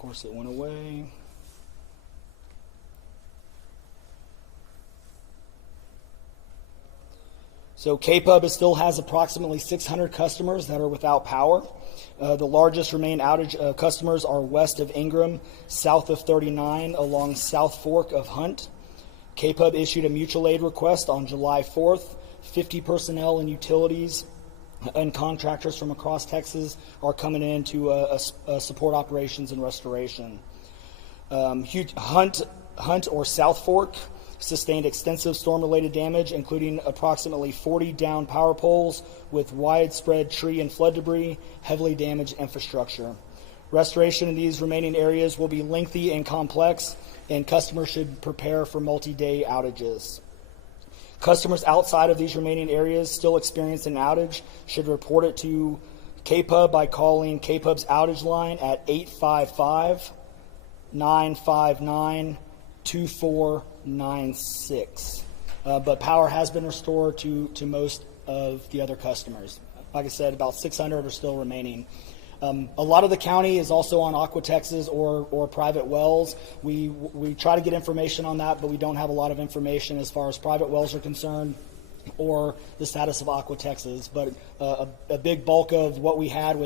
course, it went away. So KPUB still has approximately 600 customers that are without power. The largest remaining outage customers are west of Ingram, south of 39, along South Fork of Hunt. KPUB issued a mutual aid request on July 4th. 50 personnel and utilities and contractors from across Texas are coming in to support operations and restoration. Hunt or South Fork sustained extensive storm-related damage, including approximately 40 downed power poles with widespread tree and flood debris, heavily damaged infrastructure. Restoration in these remaining areas will be lengthy and complex, and customers should prepare for multi-day outages. Customers outside of these remaining areas still experiencing an outage should report it to KPUB by calling KPUB's outage line at 855-959-2496. But power has been restored to most of the other customers. Like I said, about 600 are still remaining. A lot of the county is also on Aqua Texas or private wells. We try to get information on that, but we don't have a lot of information as far as private wells are concerned or the status of Aqua Texas. But a big bulk of what we had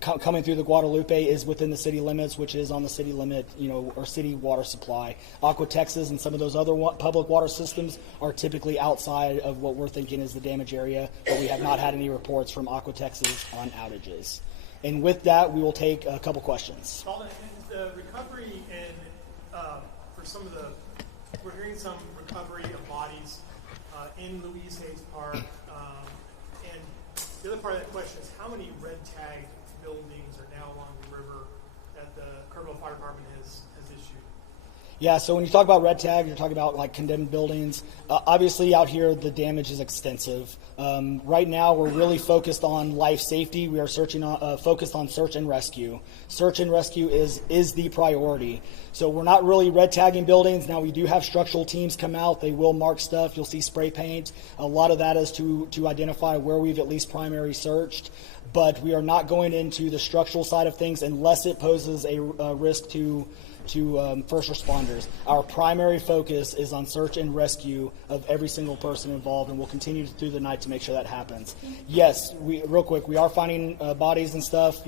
coming through the Guadalupe is within the city limits, which is on the city limit, or city water supply. Aqua Texas and some of those other public water systems are typically outside of what we're thinking is the damage area, but we have not had any reports from Aqua Texas on outages. And with that, we will take a couple questions. Alden, the recovery for some of we're hearing some recovery of bodies in Louise Hayes Park. And the other part of that question is how many red tag buildings are now along the river that the Kerrville Fire Department has issued? Yeah, so when you talk about red tag, you're talking about like condemned buildings. Obviously out here, the damage is extensive. Right now, we're really focused on life safety. We are focused on search and rescue. Search and rescue is the priority. So we're not really red tagging buildings. Now we do have structural teams come out. They will mark stuff. You'll see spray paint. A lot of that is to identify where we've at least primary searched. But we are not going into the structural side of things unless it poses a risk to first responders. Our primary focus is on search and rescue of every single person involved, and we'll continue through the night to make sure that happens. Yes, real quick, we are finding bodies and stuff.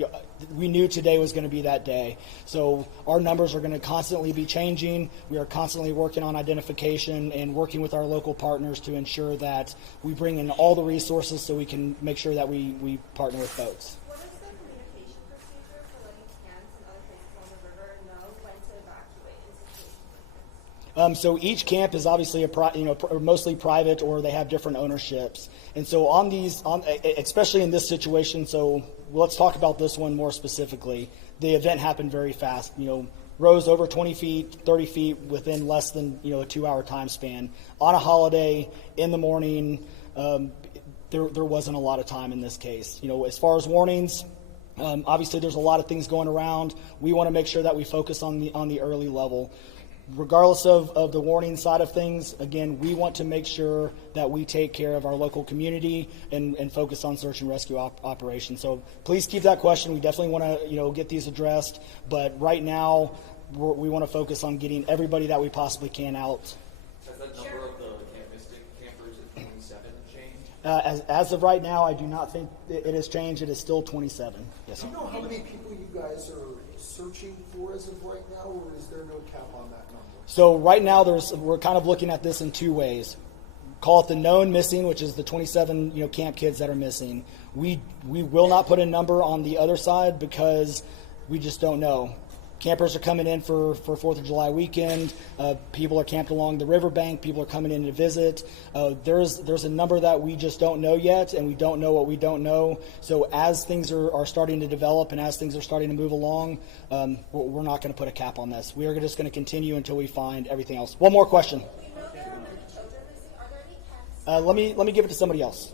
We knew today was going to be that day. So our numbers are going to constantly be changing. We are constantly working on identification and working with our local partners to ensure that we bring in all the resources so we can make sure that we partner with folks. So each camp is obviously mostly private, or they have different ownerships. And so especially in this situation, so let's talk about this one more specifically. The event happened very fast. Rose over 20 feet, 30 feet within less than a 2-hour time span. On a holiday in the morning, there wasn't a lot of time in this case. As far as warnings, obviously there's a lot of things going around. We want to make sure that we focus on the early level. Regardless of the warning side of things, again, we want to make sure that we take care of our local community and focus on search and rescue operations. So please keep that question. We definitely want to get these addressed, but right now we want to focus on getting everybody that we possibly can out. Has that number of the campers at 27 changed? As of right now, I do not think it has changed. It is still 27. Yes, sir. Do you know how many people you guys are searching for as of right now, or is there no cap on that number? So right now, we're kind of looking at this in two ways. Call it the known missing, which is the 27 camp kids that are missing. We will not put a number on the other side because we just don't know. Campers are coming in for 4th of July weekend. People are camped along the riverbank. People are coming in to visit. There's a number that we just don't know yet, and we don't know what we don't know. So as things are starting to develop and as things are starting to move along, we're not going to put a cap on this. We are just going to continue until we find everything else. One more question. We know there are many children missing. Are there any camps? Let me give it to somebody else.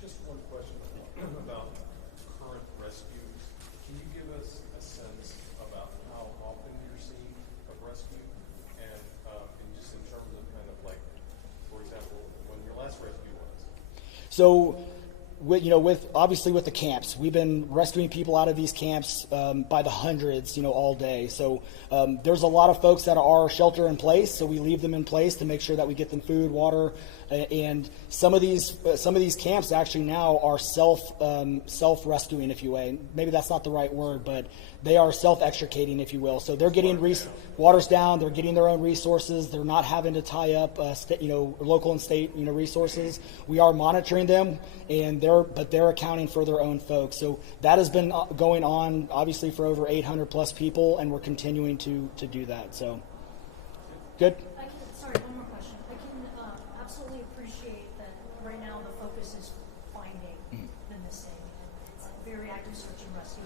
Just one question about current rescues. Can you give us a sense about how often you're seeing a rescue, and just in terms of kind of like, for example, when your last rescue was? So obviously with the camps, we've been rescuing people out of these camps by the hundreds, all day. So there's a lot of folks that are shelter in place, so we leave them in place to make sure that we get them food, water, and some of these camps actually now are self rescuing, if you will. Maybe that's not the right word, but they are self-extricating, if you will. So they're getting water's down. They're getting their own resources. They're not having to tie up, local and state, resources. We are monitoring them, but they're accounting for their own folks. So that has been going on, obviously, for over 800 plus people, and we're continuing to do that. So, good. Sorry, one more question. I can absolutely appreciate that right now the focus is finding the missing. It's a very active search and rescue.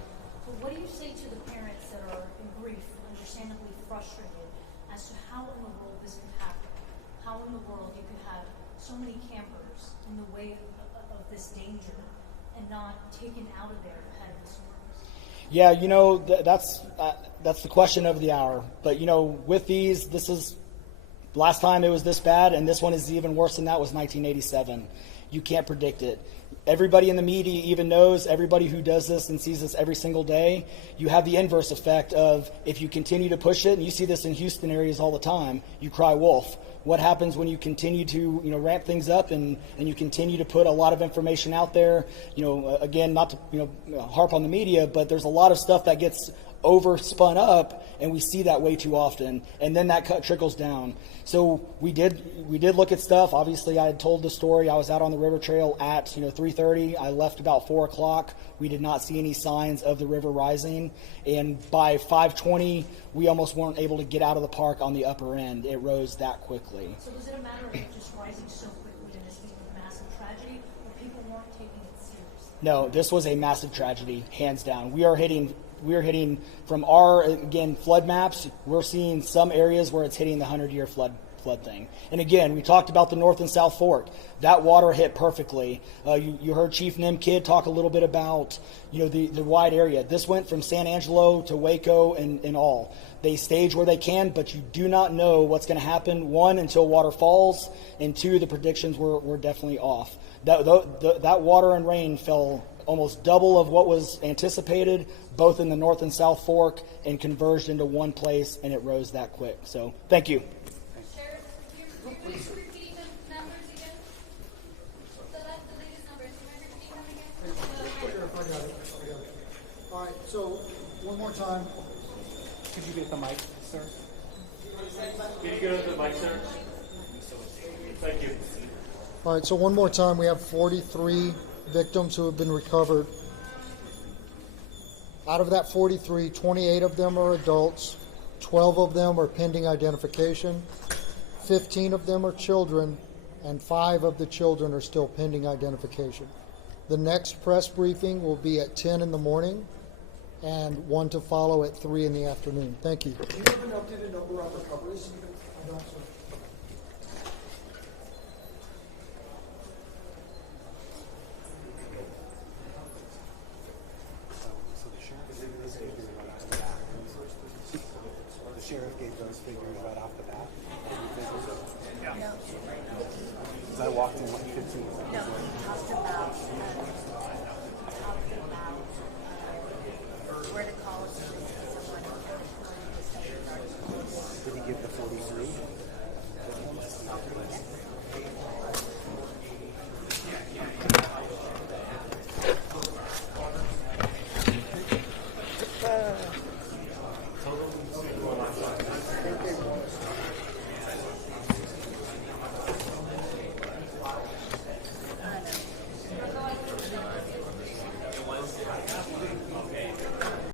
But what do you say to the parents that are in grief, understandably frustrated, as to how in the world this can happen? How in the world you could have so many campers in the way of this danger and not taken out of there ahead of the storms? Yeah, that's the question of the hour. But with these, this is last time it was this bad, and this one is even worse than that. Was 1987. You can't predict it. Everybody in the media even knows, everybody who does this and sees this every single day, you have the inverse effect of if you continue to push it, and you see this in Houston areas all the time, you cry wolf. What happens when you continue to ramp things up and you continue to put a lot of information out there? Again, not to harp on the media, but there's a lot of stuff that gets overspun up, and we see that way too often, and then that trickles down. So we did look at stuff. Obviously, I had told the story. I was out on the river trail at 3:30. I left about 4 o'clock. We did not see any signs of the river rising, and by 5:20, we almost weren't able to get out of the park on the upper end. It rose that quickly. So was it a matter of just rising so quickly and this being a massive tragedy, or people weren't taking it seriously? No, this was a massive tragedy, hands down. We are hitting from our, again, flood maps, we're seeing some areas where it's hitting the 100-year flood thing. And again, we talked about the North and South Fork. That water hit perfectly. You heard Chief Nim Kidd talk a little bit about, the wide area. This went from San Angelo to Waco and all. They stage where they can, but you do not know what's going to happen, one, until water falls, and two, the predictions were definitely off. That water and rain fell almost double of what was anticipated, both in the North and South Fork, and converged into one place, and it rose that quick. So, thank you. Sheriff, you're repeating the numbers again? The latest numbers. You mind repeating them again? Sheriff, I got it. All right, so one more time. Could you get the mic, sir? Can you go to the mic, sir? Thank you. All right, so one more time. We have 43 victims who have been recovered. Out of that 43, 28 of them are adults, 12 of them are pending identification, 15 of them are children, and 5 of the children are still pending identification. The next press briefing will be at 10 in the morning and one to follow at 3 in the afternoon. Thank you. Do you have an updated number on recoveries? I don't, sir. The sheriff gave those figures right off the bat. No. Because I walked in 115. No, he talked about where to call us if someone Did he give the 43?